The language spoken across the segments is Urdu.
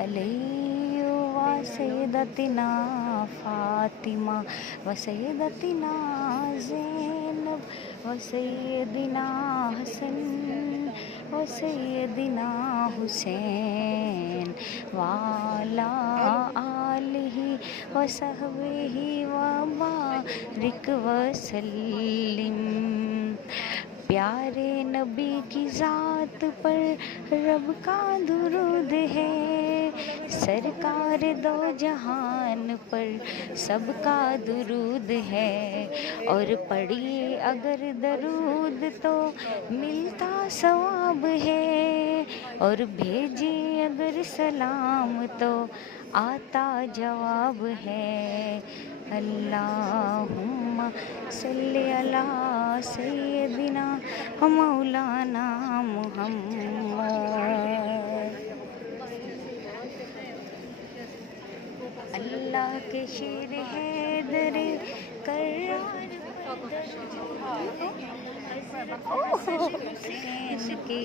علی و سیدتنا فاطمہ و سیدتنا زینب و سیدنا حسن و سیدنا حسین وعلی آلہ و صحبہ وبارک وسلم۔ پیارے نبی کی ذات پر رب کا درود ہے، سرکار دو جہان پر سب کا درود ہے، اور پڑھیے اگر درود تو ملتا ثواب ہے، اور بھیجیے اگر سلام تو آتا جواب ہے۔ اللہم صلی علی سیدنا و مولانا محمد۔ اللہ کے شیر حیدر کرار حسین کے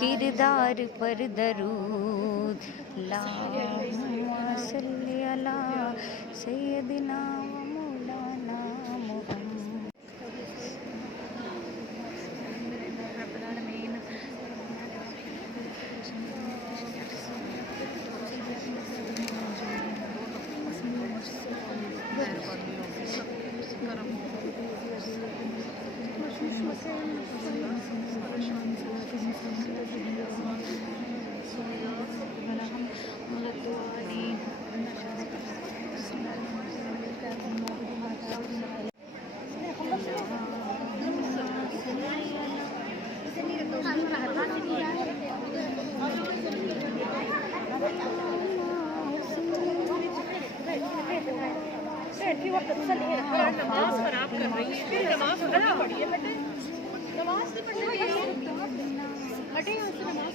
کردار پر درود۔ اللہم صلی علی سیدنا و مولانا محمد۔ نماز خراب کر رہی ہے، نماز خراب پڑھی ہے بیٹے، نماز سے پڑھنے کی ہٹے یہاں سے، نماز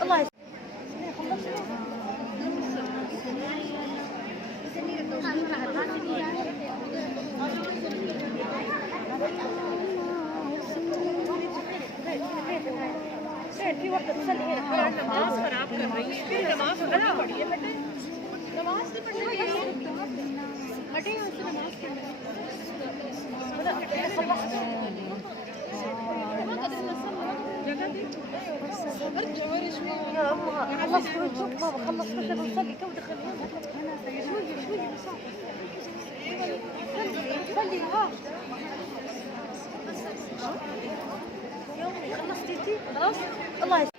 اللہ نماز خراب کر رہی ہے، نماز خراب پڑھی ہے بیٹے، نماز سے پڑھنے کی ہٹے یہاں سے، نماز خلاص الله